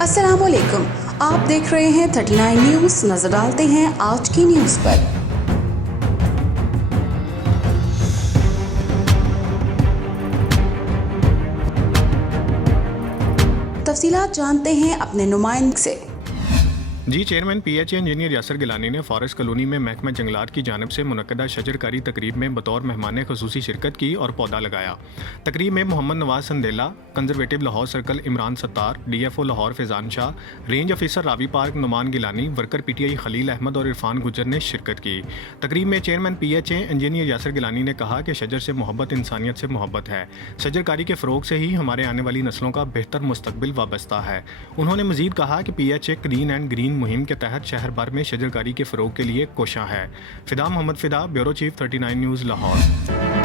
अस्सलामुअलैकुम, आप देख रहे हैं 39 न्यूज़। नजर डालते हैं आज की न्यूज़ पर। तफसीलात जानते हैं अपने नुमाइंदे से। जी chairman PHA engineer Yasir Gilani ने फॉरेस्ट कॉलोनी में महकमा जंगलात की जानब से मुनक्कदा शजरकारी तकरीब में बतौर मेहमान खसूसी शिरकत की और पौधा लगाया। तकरीब में Mohammad Nawaz Sandela, conservative Lahore circle Imran Sattar, DFO Lahore Faizan Shah, range officer Ravi park Numan Gilani, worker PTI Khalil Ahmed और इरफान गुजर ने शिरकत की। तकरीब में chairman PHA engineer Yasir Gilani ने कहा कि शजर से मोहब्बत इंसानियत से मोहब्बत है। शजरकारी के फ़रोग से ही हमारे आने वाली नस्लों का बेहतर मुस्तकबिल वाबस्ता है। उन्होंने मजीद कहा कि पीएचए क्लीन एंड ग्रीन मुहिम के तहत शहर भर में शजरकारी के फ़रोग के लिए कोशां है। फिदा मोहम्मद फिदा, ब्यूरो चीफ 39 न्यूज़ लाहौर।